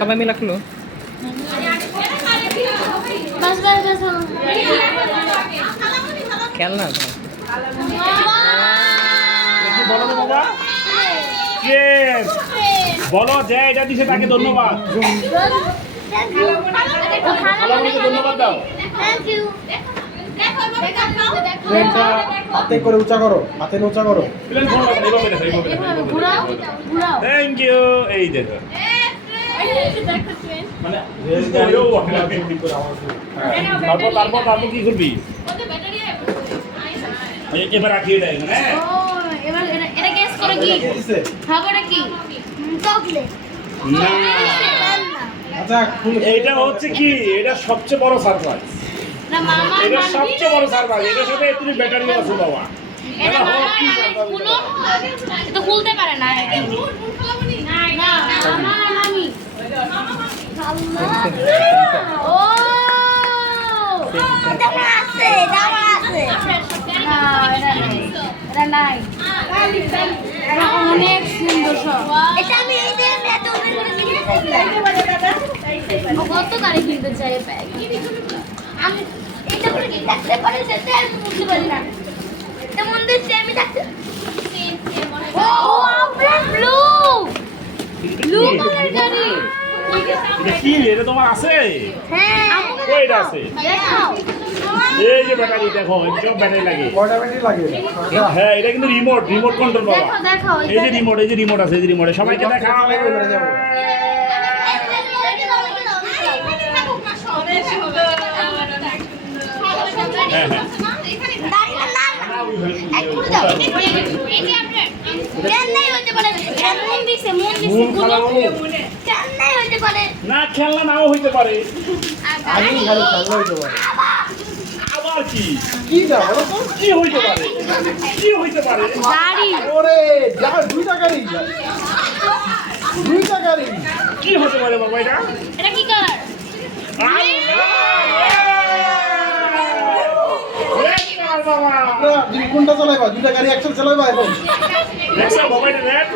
সবাই মিলে খুলো। খেলনা বলো যে এটা দিছে তাকে ধন্যবাদ। ধন্যবাদ দাও। হাতে করে উঁচা করো, হাতে উঁচা করো। Thank you. এই দেখো মানে তারপর কি করবি? এবার রাখিয়ে দেয় মানে এটা গেস করো কি খাবারটা কি? চকলেট না, আচ্ছা এইটা হচ্ছে কি, এটা সবচেয়ে বড় সারপ্রাইজ। না মামা এটা সবচেয়ে বড় সারপ্রাইজ। এটার সাথে তুমি ব্যাটারি আছে বাবা। এটা মামা খুলো, এটা খুলতে পারে না। না না আমি ও দাম আছে না, এটা নাই। এটা অনেক সুন্দর সব। এটা আমি এই যে এত করে কিনতে কত গাড়ি কিনতে চাই ব্যাগ। আমি এটা করে কি থাকতে পারে সেটা আমি বুঝতে পারি না। এটা মধ্যে আমি থাকতে ও আপনার ব্লু কালার গাড়ি। এটা কি? এটা তোমার আছে? হ্যাঁ কয়টা আছে? দেখাও। এই যে ব্যাটারি দেখো, সব ব্যাটারি লাগে। কয়টা ব্যাটারি লাগে? হ্যাঁ, এটা কিন্তু রিমোট কন্ট্রোল বাবা। দেখাও এই যে রিমোট আছে, এই যে রিমোটে সবাইকে দেখাও। হ্যাঁ হ্যাঁ না, খেলনা নাও হইতে পারে। আমি খালি খেলনা হইতে পারে। আবার কি কি যা বলো তো? কি হইতে পারে? কি হইতে পারে? গাড়ি ওরে যা দুইটা গাড়ি, দুইটা গাড়ি। কি হতে পারে বাবা এটা? এটা কি কালার? বাবা তুমি কোনটা চালাইবা? দুইটা গাড়ি একসাথে চালাইবা এখন? দেখছো বাবা, এটা রেড।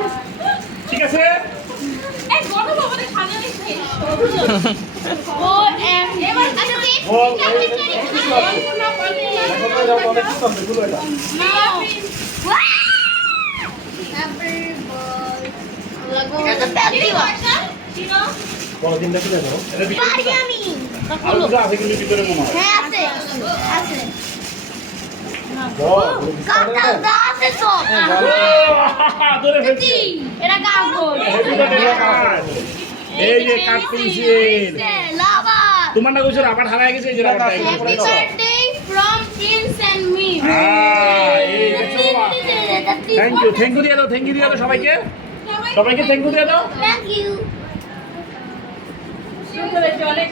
ঠিক আছে, ও এবার আচ্ছা কি এখন তো যাবো, অনেক কিছু আছে, গুলো এটা। বলো, তিনটা খুলে দাও। এটা ভিতরে আর দুটো আছে কিন্তু ভিতরে মনে হয়। বল, বিস্তারিত ধরে ফেলছি। এটা কাগজ এই যে কাঠ পেন্সিল। তোমার না কইছো রাবার হারায় গেছে, এই যে রাবারটা Happy birthday from Prince and me. এই দেখো বাবা। থ্যাংক ইউ দিয়ে দাও, দিয়ে দাও সবাইকে। সবাইকে থ্যাংক ইউ দিয়ে দাও। Thank you. অনেক